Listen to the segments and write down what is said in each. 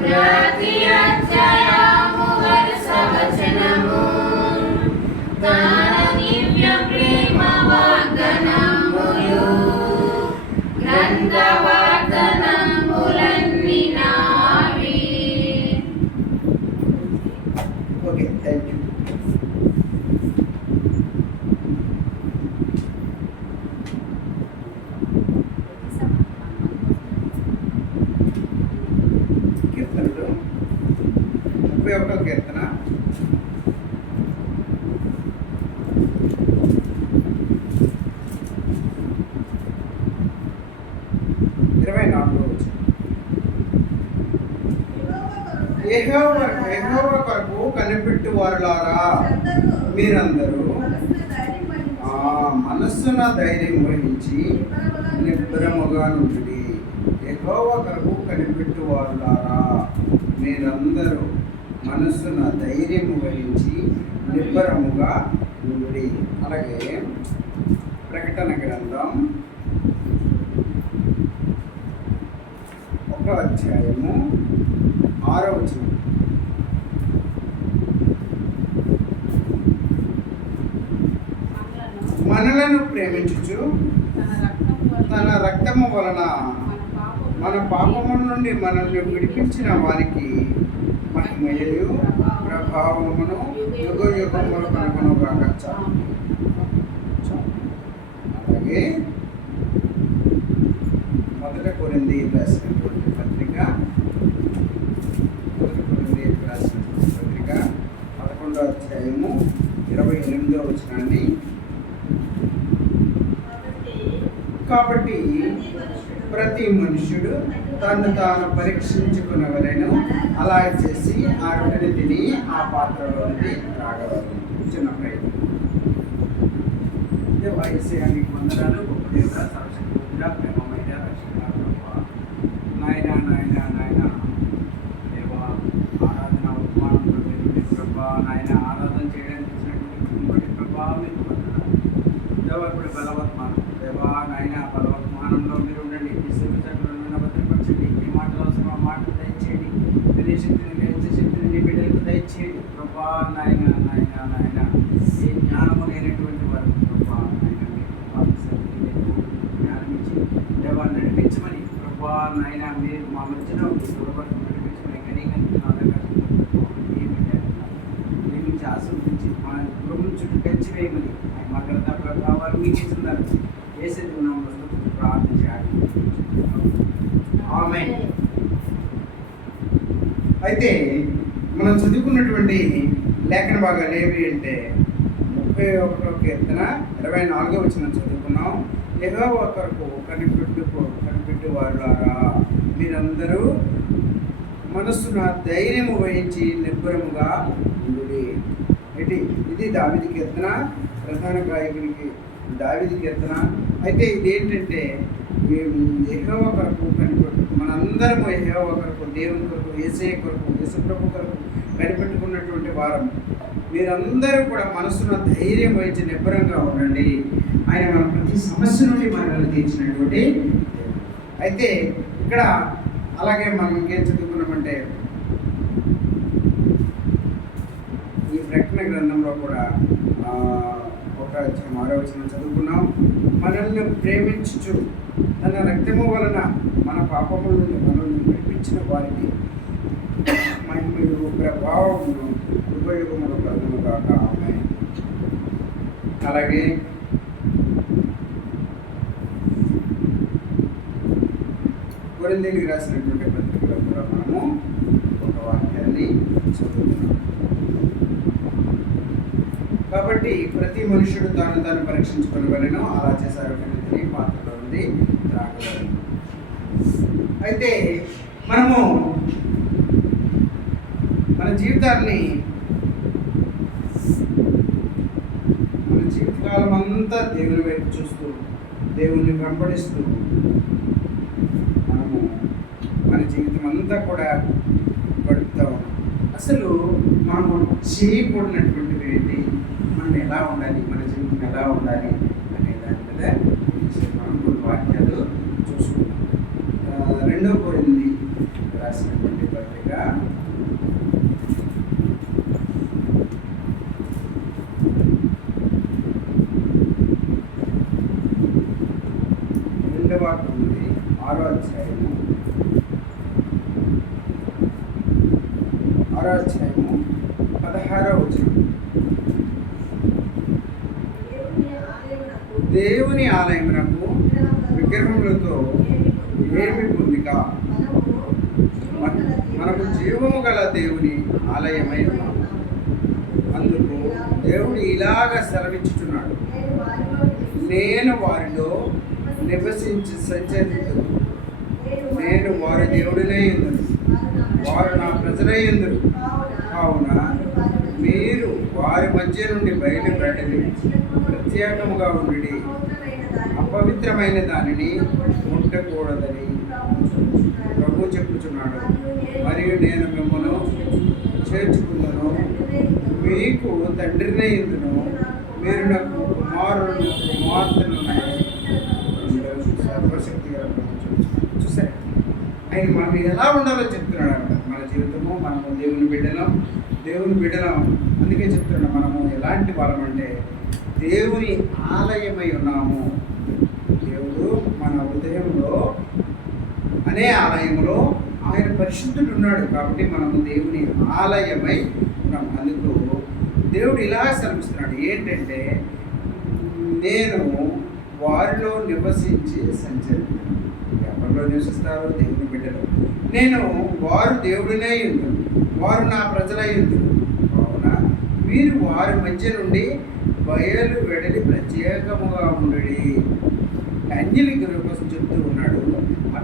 ప్రతి యెహోవ కొరకు కనిపెట్టు వారులారా మీరందరూ మనస్సున ధైర్యం వహించి నిబ్రముగా నుండి యెహోవ కొరకు కనిపెట్టు వారులారా మీరందరూ మనస్సున ధైర్యం వహించి నిబ్బరముగా నుండి. అలాగే ప్రకటన గ్రంథం ఒక అధ్యాయము ఆరో వచ్చిన మనలను ప్రేమించుచు తన రక్తము వలన మన పాపముల నుండి మనల్ని విడిపించిన వారికి మహిమయు ప్రభావమును యుగ యుగములు కనుగొను అలాగే మొదట కొరింది రాసినటువంటి పత్రిక మొదట కొరింది రాసినటువంటి పత్రిక పదకొండో అధ్యాయము ఇరవై ఎనిమిదో వచనాన్ని కాబట్టి ప్రతి మనుష్యుడు తను తాను పరీక్షించుకున్నవలను అలా చేసి ఆ రొట్టెని తిని ఆ పాత్రలో నుండి త్రాగవలను చిన్న ప్రయత్నం దేవాయసేయానికి వందనాలు గొప్ప దేవుడా సరస్వతిగా ప్రేమమైన రక్షణ ప్రభా నాయన నాయన నాయన దేవా ఆరాధన ఉపమానం ప్రభా నాయన ఆరాధన చేయడానికి ఇచ్చినటువంటి ప్రభావం దేవ ఇప్పుడు బలవత్మానం. దేవా నాయన బలవత్ మీరు ఉండండి ఈ శివచక్రంలో భద్రపరచండి ఈ మాటలు అవసరం ఆ మాటలు దయచేయండి తెలియ శక్తిని గ్రహించే శక్తిని నీ బిడ్డలకు దయచేయండి ప్రభా నాయన నాయన నాయన ఏ జ్ఞానము లేనటువంటి వారు ప్రభా నాయన మీ కృపా శక్తి లేనటువంటి జ్ఞానం ఇచ్చి దేవా నడిపించమని ప్రభా నాయన మీరు మా మధ్యలో చూడబడి నడిపించమని కనీకరించిన నియమించి ఆశీర్వదించి మా గృహం చుట్టూ కంచి వేయమని మా గ్రంథ ప్రభావాలు మీకు ఇస్తున్నారు వేసేది ఉన్నాము ప్రార్థన చేయాలి ఆమె అయితే మనం చదువుకున్నటువంటి లేఖన భాగాలు ఏవి అంటే ముప్పై ఒకటో కీర్తన ఇరవై నాలుగో వచ్చిన చదువుకున్నాం. ఏదో ఒకరికి కనిపెట్టు కనిపెట్టు వాళ్ళారా మీరందరూ మనస్సున ధైర్యము వహించి నిబ్బరముగా ఉండుడి. ఇది ఇది దావిది కీర్తన ప్రధాన గాయకునికి దావిది కీర్తన అయితే ఇదేంటంటే ఎహోవ కొరకు కనిపెట్టు మనందరము ఎహోవ కొరకు దేవుని కొరకు ఏసే కొరకు యేసుప్రభు కొరకు కనిపెట్టుకున్నటువంటి వారం మీరందరూ కూడా మనసున ధైర్యం వహించి నిబ్బరంగా ఉండండి. ఆయన మన ప్రతి సమస్య నుండి మనల్ని తీర్చినటువంటి అయితే ఇక్కడ అలాగే మనం ఇంకేం చదువుకున్నామంటే ఈ ప్రకటన గ్రంథంలో కూడా ఒక అధ్యాయం ఆరో చదువుకున్నాం. మనల్ని ప్రేమించుచు తన రక్తము వలన మన పాపముల నుండి మనల్ని విడిపించిన వారికి మహిమయు ప్రభావమును ఉపయోగములు కలుగును కాక ఆమె అలాగే కొరిందేలికి రాసినటువంటి పత్రికలో కూడా మనము ఒక వాక్యాన్ని చదువుతున్నాం. కాబట్టి ప్రతి మనుషుడు తాను తాను పరీక్షించుకోగలను అలా చేశారు అనేది పాత్రలో ఉంది త్రాగలను అయితే మనము మన జీవితాన్ని మన జీవితకాలం అంతా దేవుని వైపు చూస్తూ దేవుణ్ణి వెంబడిస్తూ మనము మన జీవితం అంతా కూడా గడుపుతా ఉన్నాం. అసలు మనము చేయకూడనటువంటివి ఏంటి? మనం ఎలా ఉండాలి? మన జీవితం ఎలా ఉండాలి? అనే దాని మీద మనం కొన్ని వాక్యాలు చూసుకుందాం ఆ, రెండో కోరింది రాసినటువంటి పత్రిక ఆరో అధ్యాయము పదహారో వచనం దేవుని ఆలయమునకు విగ్రహములతో ఏమి పొందిక మన- రూపము గల దేవుని ఆలయమై ఉన్నాము అందుకు దేవుడు ఇలాగ సెలవిచ్చుచున్నాడు. నేను వారిలో నివసించి సంచరించదు నేను వారి దేవుడినే ఎందును. వారు నా ప్రజలై ఎందురు. కావున మీరు వారి మధ్య నుండి బయలుపెట్టని ప్రత్యేకముగా ఉండి అపవిత్రమైన దానిని ఉండకూడదని ప్రభు చెప్పుచున్నాడు. మరియు నేను మిమ్మల్ని చేర్చుకున్నాను. మీకు తండ్రిని ఇందును మీరు నాకు కుమారుడు కుమార్తెను సర్వశక్తి గల ఆయన మనం ఎలా ఉండాలో చెప్తున్నాడు మన జీవితము మనము దేవుని బిడ్డలం దేవుని బిడ్డలం. అందుకే చెప్తున్నాడు మనము ఎలాంటి వాళ్ళం అంటే దేవుని ఆలయమై ఉన్నాము. దేవుడు మన హృదయంలో అనే ఆలయంలో ఆయన పరిశుద్ధుడు ఉన్నాడు కాబట్టి మనము దేవుని ఆలయమై ఉన్నాం. అందుకు దేవుడు ఇలా శ్రమిస్తున్నాడు ఏంటంటే నేను వారిలో నివసించి సంచరిస్తాను ఎవరిలో నివసిస్తారో దేవుని బిడ్డలు. నేను వారు దేవుడినే ఉండు వారు నా ప్రజలై ఉండు కావున మీరు వారి మధ్య నుండి బయలు వెడలి ప్రత్యేకముగా ఉండడి. అంజలి గురువు చెప్తూ ఉన్నాడు.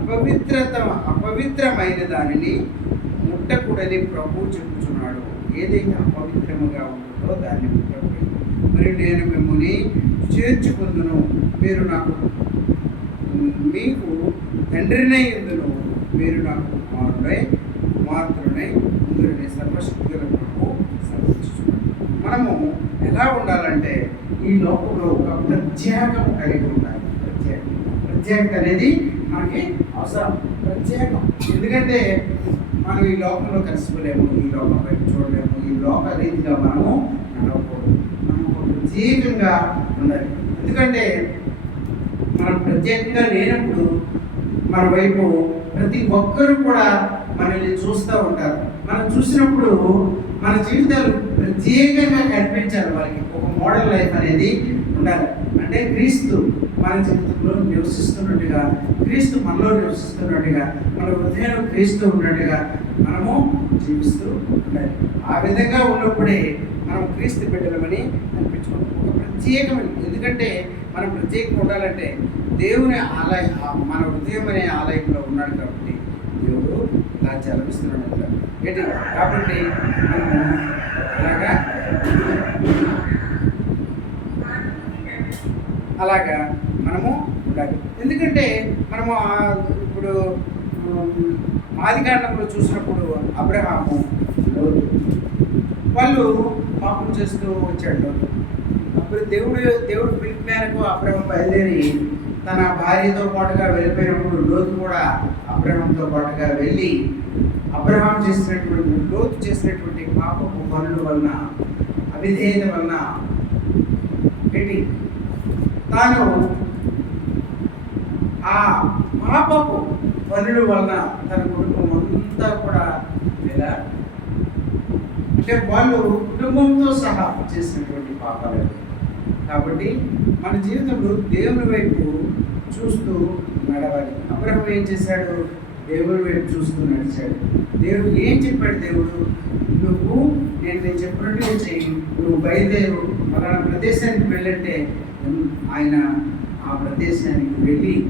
అపవిత్రత అపవిత్రమైన దానిని ముట్టకూడని ప్రభు చెప్పుచున్నాడు ఏదైతే అపవిత్రముగా ఉంటుందో దాన్ని ముట్టకూడదు. మరి నేను మిమ్మల్ని చేర్చుకుందును. మీరు నాకు మీకు తండ్రినే ఎందును మీరు నాకు కుమారుడై కుమార్తెనై ఇందుని సర్వశక్తుల ప్రభు మనము ఎలా ఉండాలంటే ఈ లోకంలో ఒక ప్రత్యేకము కలిగి ఉండాలి. ప్రత్యేకం ప్రత్యేకత అనేది మనకి అవసరం ప్రత్యేకం. ఎందుకంటే మనం ఈ లోకంలో కలిసిపోలేము ఈ లోకం వైపు చూడలేము ఈ లోక రీతిగా మనము నడవకూడదు. మనం ఒక ప్రత్యేకంగా ఉండాలి. ఎందుకంటే మనం ప్రత్యేకంగా లేనప్పుడు మన వైపు ప్రతి ఒక్కరు కూడా మనల్ని చూస్తూ ఉంటారు. మనం చూసినప్పుడు మన జీవితాలు ప్రత్యేకంగా కనిపించాలి వాళ్ళకి. ఒక మోడల్ లైఫ్ అనేది ఉండాలి. అంటే క్రీస్తు మన జీవితంలో నివసిస్తున్నట్టుగా క్రీస్తు మనలో నివసిస్తున్నట్టుగా మన హృదయంలో క్రీస్తు ఉన్నట్టుగా మనము జీవిస్తూ ఉండాలి. ఆ విధంగా ఉన్నప్పుడే మనం క్రీస్తు బిడ్డలమని అనిపించుకుంటాం ఒక ప్రత్యేకమైన ఎందుకంటే మనం ప్రత్యేకంగా ఉండాలంటే దేవుని ఆలయ మన హృదయం అనే ఆలయంలో ఉన్నాడు కాబట్టి దేవుడు ఇలా చలవిస్తున్నాడు అంట. ఏంటి? కాబట్టి మనము అలాగా అలాగా మనము ఉండాలి ఎందుకంటే మనము ఇప్పుడు ఆదికాండంలో చూసినప్పుడు అబ్రహాము లోతు వాళ్ళు పాపం చేస్తూ వచ్చాడు లోతు. అప్పుడు దేవుడు దేవుడు పిలుపు మేరకు అబ్రహం బయలుదేరి తన భార్యతో పాటుగా వెళ్ళిపోయినప్పుడు లోతు కూడా అబ్రహంతో పాటుగా వెళ్ళి అబ్రహాం చేసినటువంటి లోతు చేసినటువంటి పాపపు పనుల వలన అవిధేయత వలన ఏంటి తాను ఆ పాపపు పనుల వలన తన కుటుంబం అంతా కూడా లేదా అంటే వాళ్ళు కుటుంబంతో సహా చేసినటువంటి పాపాలు. కాబట్టి మన జీవితంలో దేవుని వైపు చూస్తూ నడవాలి. అబ్రహం ఏం చేశాడు? దేవుడు వైపు చూస్తూ నడిచాడు. దేవుడు ఏం చెప్పాడు దేవుడు? నువ్వు నేను నేను చెప్పినట్టు చెయ్యి. నువ్వు బయలుదేరు. ఫలానా ప్రదేశానికి వెళ్ళంటే ఆయన ఆ ప్రదేశానికి వెళ్ళి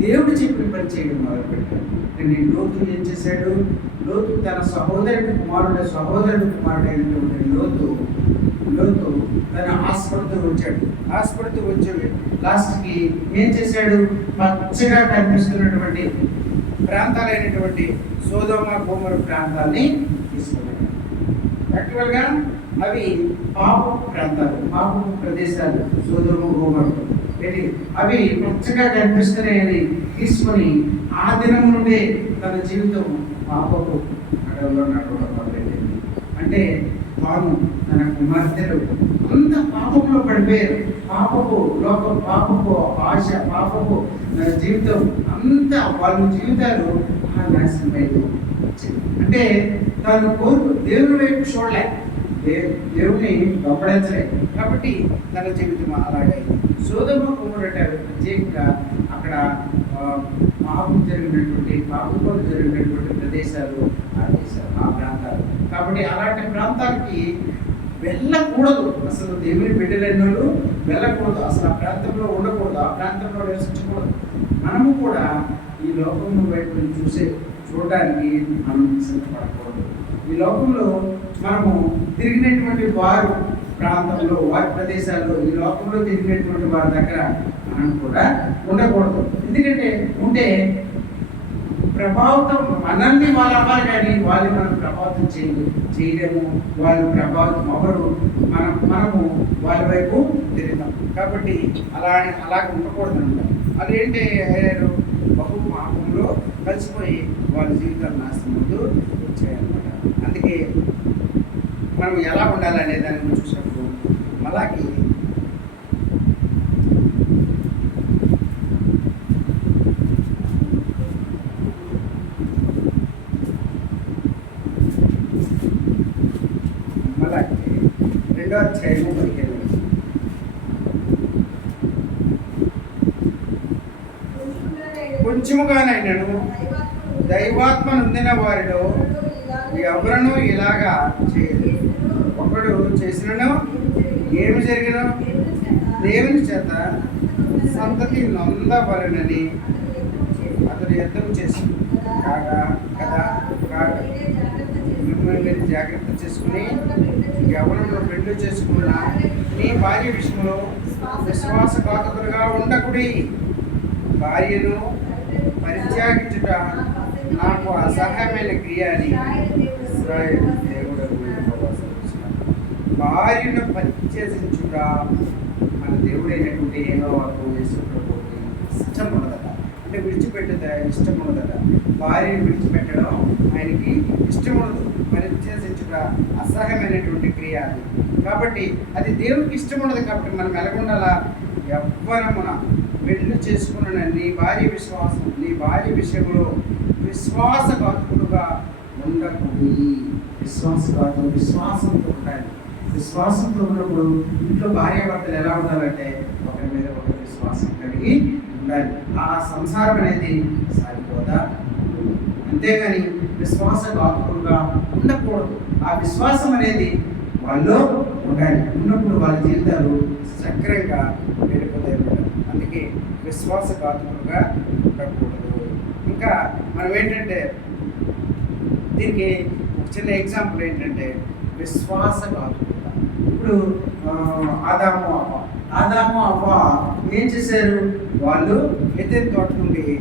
దేవుడు చెప్పిన పని చేయడం మొదలుపెట్టాడు. కానీ లోతు ఏం చేశాడు? లోతు తన సహోదరుడి కుమారుడు సహోదరుడి కుమారుడు అయినటువంటి లోతు లోతు తన ఆస్పడితో వచ్చాడు. ఆస్పడితో వచ్చాడు లాస్ట్కి ఏం చేశాడు? పచ్చగా కనిపిస్తున్నటువంటి ప్రాంతాలైనటువంటి సోదోమ గోమరు ప్రాంతాన్ని తీసుకున్నాడు యాక్చువల్గా అవి పాపపు ప్రాంతాలు పాపు ప్రదేశాలు సోదోమ గోమరు. ఏంటి? అవి పచ్చగా కనిపిస్తున్నాయని తీసుకొని ఆ దినం నుండే తన జీవితం పాపకు అడవిలో నడవడం మొదలైంది అంటే తాను తన కుమార్తెలు అంత పాపంలో పడిపోయారు. పాపపు లోక పాపపు ఆశ పాపపు ఆ, జీవితం అంతా వాళ్ళ జీవితాలు ఆ నాశనమైంది అంటే తాను కోరు దేవుని వైపు చూడలే. దే- దేవుని గొప్పడించలే కాబట్టి తన జీవితం అలాగే సోదమ కుమారుడు ప్రత్యేకంగా అక్కడ పాపం జరిగినటువంటి పాపం జరిగినటువంటి ప్రదేశాలు ఆ దేశాలు ఆ ప్రాంతాలు. కాబట్టి అలాంటి ప్రాంతాలకి వెళ్ళకూడదు. అసలు దేవుని బిడ్డలైన వాళ్ళు వెళ్ళకూడదు. అసలు ఆ ప్రాంతంలో ఉండకూడదు. ఆ ప్రాంతంలో నివసించకూడదు. మనము కూడా ఈ లోకంలో వైపు నుంచి చూసే చూడడానికి మనం సిద్ధపడకూడదు. ఈ లోకంలో మనము తిరిగినటువంటి వారు ప్రాంతంలో వారి ప్రదేశాల్లో ఈ లోకంలో తిరిగినటువంటి వారి దగ్గర మనం కూడా ఉండకూడదు. ఎందుకంటే ఉంటే ప్రభావితం మనల్ని వాళ్ళ అవ్వాలి కానీ వాళ్ళు మనం ప్రభావితం చేయ చేయలేము. వాళ్ళు ప్రభావితం అవ్వరు. మనం మనము వాళ్ళ వైపు తిరుగుతాం. కాబట్టి అలా అలాగ ఉండకూడదు అనమాట వాళ్ళు ఏంటి అయ్యారు? బహు మాపంలో కలిసిపోయి వాళ్ళ జీవితాలు నాశనం ముందు వచ్చాయన్నమాట. అందుకే మనం ఎలా ఉండాలనే దాన్ని చూసినప్పుడు అలాగే రెండో అధ్యాయము పదిహేను కొంచెముగానైనను దైవాత్మ నొందిన వారిలో ఎవరను ఇలాగా చేయదు ఒకడు చేసినను ఏమి జరిగిన దేవుని చేత సంతతి నొందవలనని అతడు యుద్ధం చేసి కాగా కదా కాగా మిమ్మల్ని మీరు జాగ్రత్త చేసుకుని ఎవరిలో పెళ్ళి చేసుకున్న నీ భార్య విషయంలో విశ్వాసఘాతకులుగా ఉండకుడి. భార్యను పరిత్యాగించుట నాకు అసహ్యమైన క్రియ అని దేవుడు భార్యను పరిత్యజించుట మన దేవుడైనటువంటి ఏమోవాకు యేసుప్రభువుకి ఇష్టం ఉండదట అంటే విడిచిపెట్టుట ఇష్టం ఉండదట భార్యను విడిచిపెట్టడం ఆయనకి ఇష్టం ఉండదు. పరిచేసించుట అసహ్యమైనటువంటి క్రియ అది. కాబట్టి అది దేవునికి ఇష్టం ఉండదు కాబట్టి మనం ఎలాగుండాలా? ఎవ్వరమున పెళ్ళి చేసుకున్న నీ భార్య విశ్వాసం నీ భార్య విషయంలో విశ్వాసఘాతుకుడుగా ఉండకూడదు. విశ్వాసఘాతం విశ్వాసంతో ఉండాలి. విశ్వాసంతో ఉన్నప్పుడు ఇంట్లో భార్యాభర్తలు ఎలా ఉండాలంటే ఒకరి మీద ఒకరి విశ్వాసం కలిగి ఉండాలి. ఆ సంసారం అనేది సాగిపోదా అంతేగాని విశ్వాసఘాతుకుడుగా ఉండకూడదు. ఆ విశ్వాసం అనేది వాళ్ళు ఉండాలి. ఉన్నప్పుడు వాళ్ళ జీవితాలు సక్రంగా వెళ్ళిపోతాయి అందుకే విశ్వాసఘాతుకులుగా ఉండకూడదు. ఇంకా మనం ఏంటంటే దీనికి ఒక చిన్న ఎగ్జాంపుల్ ఏంటంటే విశ్వాసఘాతుకులుగా ఇప్పుడు ఆదాము అవ్వ. ఆదాము అవ్వ ఏం చేశారు? వాళ్ళు ఎత్తైన తోట నుండి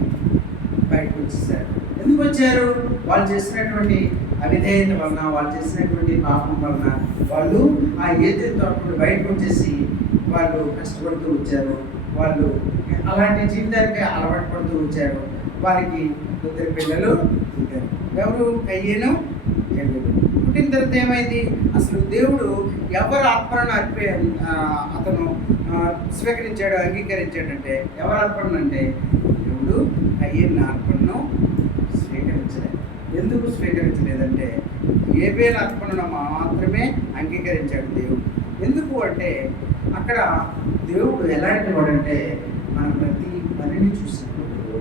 బయటకు వచ్చేసారు. ఎందుకు వచ్చారు? వాళ్ళు చేసినటువంటి అవిధేయత వలన వాళ్ళు చేసినటువంటి పాపం వలన వాళ్ళు ఆ ఏదైతే తోట బయటకు వచ్చేసి వాళ్ళు కష్టపడుతూ వచ్చారు. వాళ్ళు అలాంటి జీవితానికి అలవాటు పడుతూ వచ్చారు. వారికి ఇద్దరు పిల్లలు ఉంటారు ఎవరు? కయ్యను ఎల్లుడు పుట్టిన తర్వాత ఏమైంది? అసలు దేవుడు ఎవరు అర్పణ అర్పే అతను స్వీకరించాడు అంగీకరించాడంటే ఎవరు అర్పణ అంటే? దేవుడు అయ్యన్న అర్పణను స్వీకరించలేదు. ఎందుకు స్వీకరించలేదంటే ఏబేల అర్పణను మాత్రమే అంగీకరించాడు దేవుడు. ఎందుకు అంటే అక్కడ దేవుడు ఎలాంటి వాడంటే మన ప్రతి పనిని చూసినప్పుడు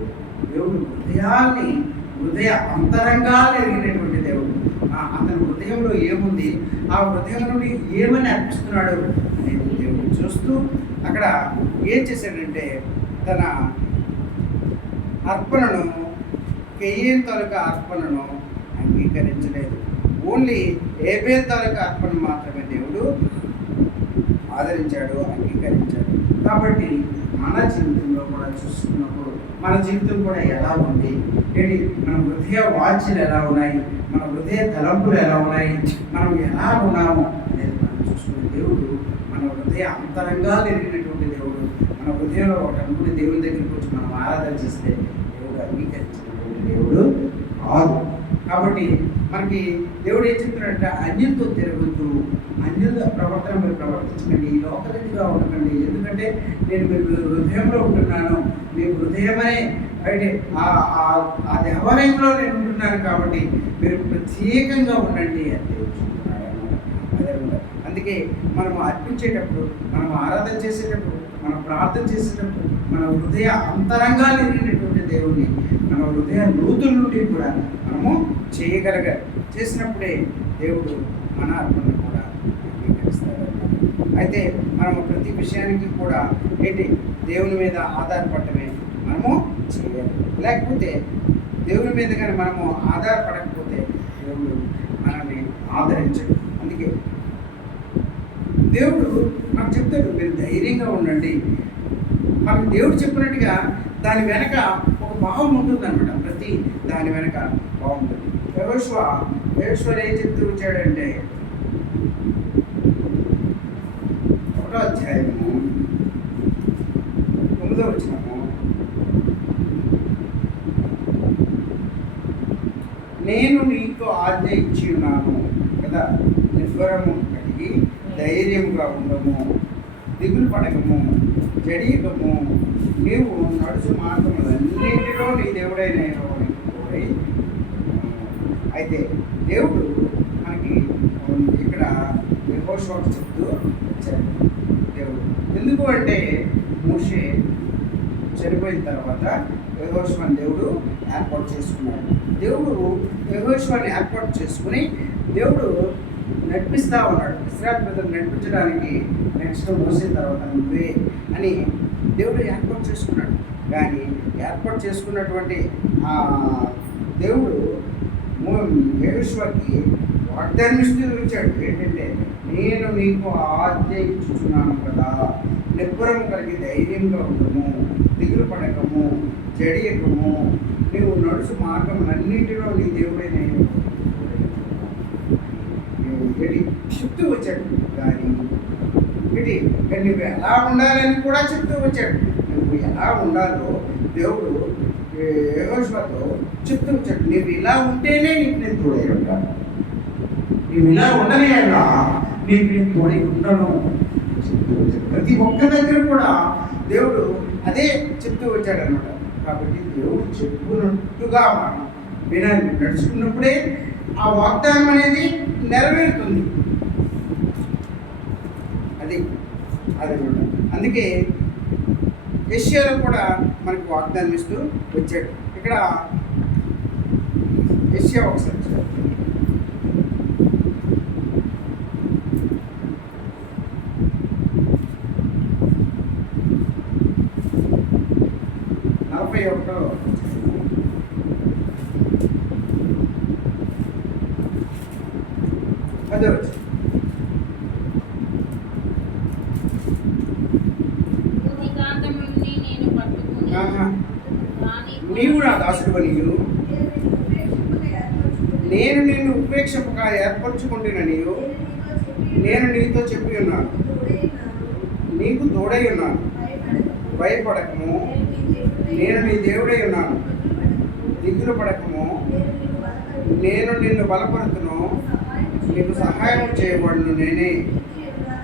దేవుడు హృదయాన్ని హృదయ అంతరంగాలు ఎరిగినటువంటి అతని హృదయంలో ఏముంది? ఆ హృదయం నుండి ఏమని అర్పిస్తున్నాడు అనేది దేవుడు చూస్తూ అక్కడ ఏం చేశాడంటే తన అర్పణను కెయ్యం తాలూకా అర్పణను అంగీకరించలేదు. ఓన్లీ ఏబేల్ తాలూకా అర్పణ మాత్రమే దేవుడు ఆదరించాడు అంగీకరించాడు. కాబట్టి మన జీవితంలో కూడా చూసుకున్నప్పుడు మన జీవితం కూడా ఎలా ఉంది? ఏంటి? మన హృదయ వాంఛలు ఎలా ఉన్నాయి? మన హృదయ తలంపులు ఎలా ఉన్నాయి? మనం ఎలా ఉన్నాము అనేది మనం చూసుకునే దేవుడు మన హృదయ అంతరంగా ఎరిగినటువంటి దేవుడు. మన హృదయంలో ఒకటి అనుకునే దేవుడి దగ్గరికి వచ్చి మనం ఆరాధన చేస్తే దేవుడు అంగీకరించినటువంటి దేవుడు కాదు. కాబట్టి మనకి దేవుడు ఏం చెప్తున్నాడంటే అన్యులతో తిరగద్దు. అన్యుల ప్రవర్తన మీరు ప్రవర్తించకండి. లోకలిగా ఉండకండి. ఎందుకంటే నేను మీరు హృదయంలో ఉంటున్నాను. మీ హృదయమనే అంటే ఆ- ఆ- దేవాలయంలో నేను ఉంటున్నాను కాబట్టి మీరు ప్రత్యేకంగా ఉండండి అని అందుకే మనం అర్పించేటప్పుడు మనం ఆరాధన చేసేటప్పుడు మనం ప్రార్థన చేసేటప్పుడు మన హృదయ అంతరంగాలు దేవుణ్ణి. మన హృదయ లోతుల నుండి కూడా మనము చేయగలగ చేసినప్పుడే దేవుడు మన అర్పణ కూడా అంగీకరిస్తాడు. అయితే మనము ప్రతి విషయానికి కూడా ఏంటి? దేవుని మీద ఆధారపడటమే మనము చేయాలి లేకపోతే దేవుని మీద కానీ మనము ఆధారపడకపోతే దేవుడు మనల్ని ఆదరించడు. అందుకే దేవుడు మనకు చెప్తాడు మీరు ధైర్యంగా ఉండండి. మనకు దేవుడు చెప్పినట్టుగా దాని వెనక భావం ఉంటుంది అనమాట ప్రతి దాని వెనక బాగుంటుంది. ఉంటుంది యహోష్వ ఏం చెప్తూ వచ్చాడంటే ఒకటో అధ్యాయము తొమ్మిదో వచ్చినాము నేను నీకు ఆజ్ఞ ఇచ్చి ఉన్నాను కదా నిర్భరము కలిగి ధైర్యంగా ఉండము దిగులు పడకము జడియకము నీవు నడుచు మార్గములన్నింటిలో నీ దేవుడైన అయితే దేవుడు మనకి ఇక్కడ యెహోషువకు చెప్తూ వచ్చాడు. దేవుడు ఎందుకు అంటే మోషే చనిపోయిన తర్వాత యహోష్వాన్ని దేవుడు ఏర్పాటు చేసుకున్నాడు. దేవుడు యహోష్వాన్ని ఏర్పాటు చేసుకుని దేవుడు నడిపిస్తా ఉన్నాడు. ఇస్రాయల్ ప్రజలు నడిపించడానికి నెక్స్ట్ మోసిన తర్వాత నువ్వే అని దేవుడు ఏర్పాటు చేసుకున్నాడు. కానీ ఏర్పాటు చేసుకున్నటువంటి ఆ దేవుడు యేషువకి వాగ్దానం ఇస్తూ ఇచ్చాడు ఏంటంటే నేను నీకు ఆజ్ఞయించుచున్నాను కదా. నిబ్బరం కలిగి ధైర్యంగా ఉండము దిగులు పడకము జడియకము నీవు నడుచు మార్గములన్నింటిలో నీ దేవుడే నేను. ఏంటి చెప్తూ వచ్చాడు. కానీ ఇటీ నువ్వు ఎలా ఉండాలని కూడా చెప్తూ వచ్చాడు. నువ్వు ఎలా ఉండాలో దేవుడు యహోష్వతో చెప్తూ వచ్చాడు. నువ్వు ఇలా ఉంటేనే నీకు నేను తోడై ఉంటాను. నువ్వు ఇలా ఉండలేదా నీకు నేను తోడై ఉండను. చెప్తూ వచ్చాడు. ప్రతి ఒక్క దగ్గర కూడా దేవుడు అదే చెప్తూ వచ్చాడు అనమాట కాబట్టి దేవుడు చెప్పుకున్నట్టుగా మనం వినాలి. నడుచుకున్నప్పుడే ఆ వాగ్దానం అనేది నెరవేరుతుంది అది అదనమాట. అందుకే ఏషియాలో కూడా మనకు వాగ్దానం ఇస్తూ వచ్చాడు. ఇక్కడ ఏషియా ఒకసారి నలభై ఒకటో పదో వచ్చింది నీవు నీవు నేను నిన్ను ఉపేక్షపగా ఏర్పరచుకుంటున్న నీవు నేను నీతో చెప్పి ఉన్నాను నీకు తోడై ఉన్నాను భయపడకము. నేను నీ దేవుడై ఉన్నాను దిగులు పడకము నేను నిన్ను బలపరుతును. నీకు సహాయం చేయబడును నేనే.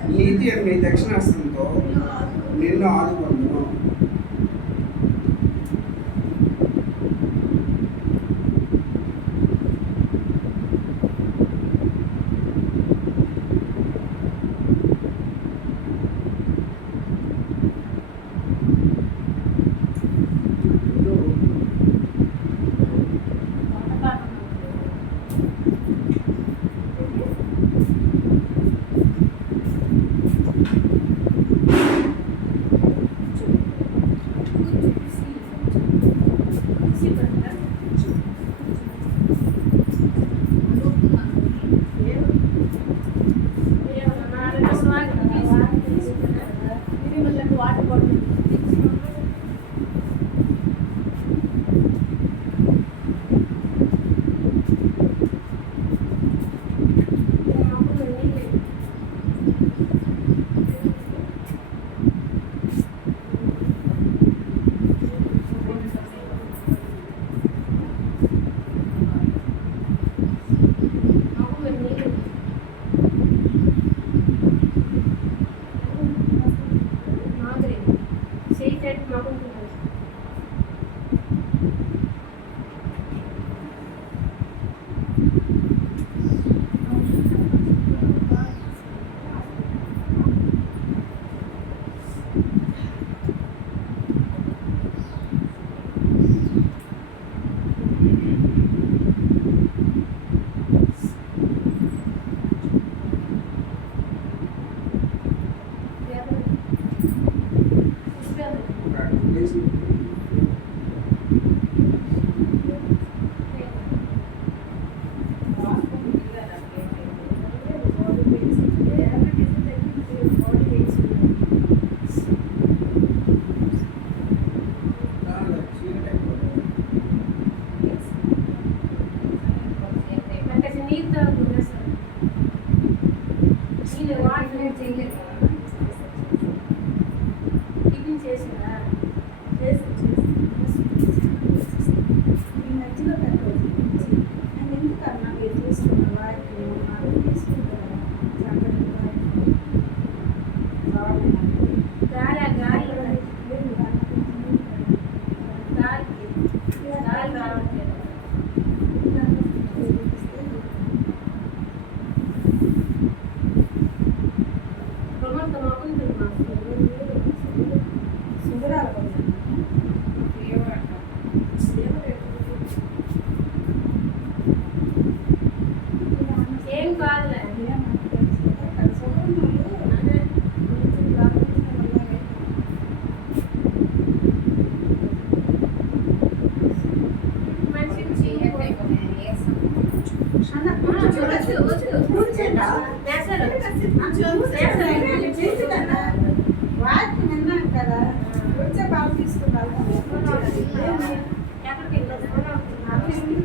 నీతి నీ దక్షిణాస్తంతో నిన్ను ఆదుకు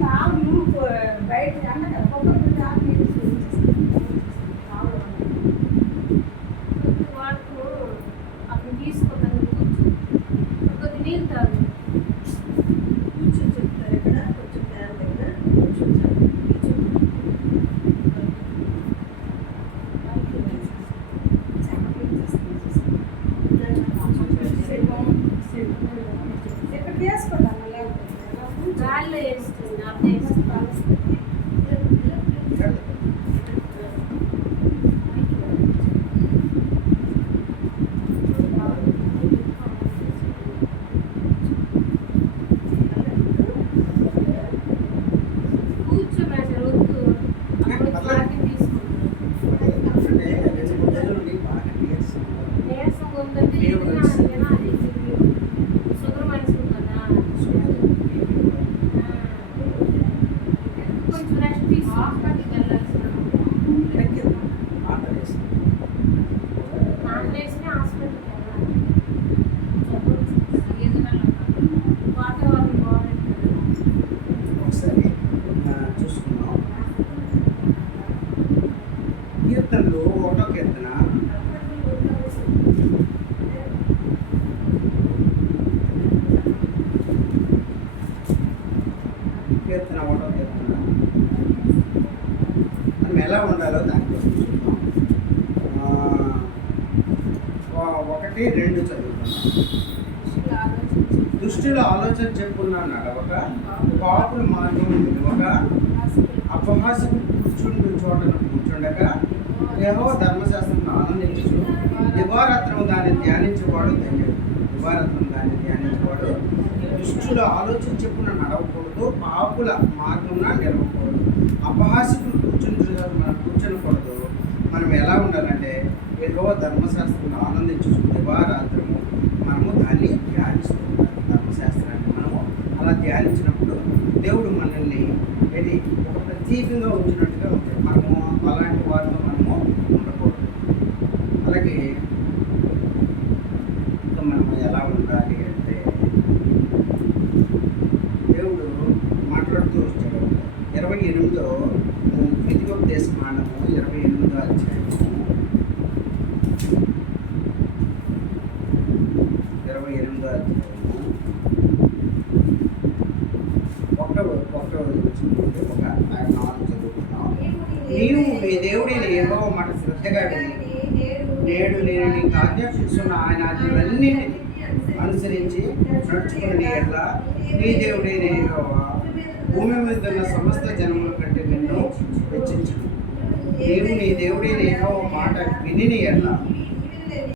ನಾವು ಬಯಟ್ ಅಂದ್ರೆ ఎలా ఉండాలో దానికి ఒకటి రెండు చదువుతున్నాను దృష్టిలో ఆలోచన చెప్పున్నా నడవక పాపుల మార్గం నిలవక అపహాస కూర్చుండు చోటను కూర్చుండక ఏవో ధర్మశాస్త్రం ఆనందించు. దివారత్నం దాన్ని ధ్యానించేవాడు దివారత్నం దివారాత్రం దాన్ని ధ్యానించేవాడు దుష్టుల ఆలోచన చెప్పున నడవకూడదు పాపుల మార్గంన నిలవకూడదు. అపహాసికులు ఉంచకూడదు మనం ఎలా ఉండాలంటే ఏదో ధర్మశాస్త్రం ఆనందించుకుంటే వారాత్రము మనము దాన్ని ధ్యానిస్తుంటాము ధర్మశాస్త్రాన్ని మనము అలా ధ్యానించినప్పుడు దేవుడు మనల్ని ఏది? ఒక ప్రతీకంగా ఉంచినట్టు ఇస్తున్న ఆయన అన్నీ అనుసరించి నడుచుకునే ఎట్లా నీ దేవుడు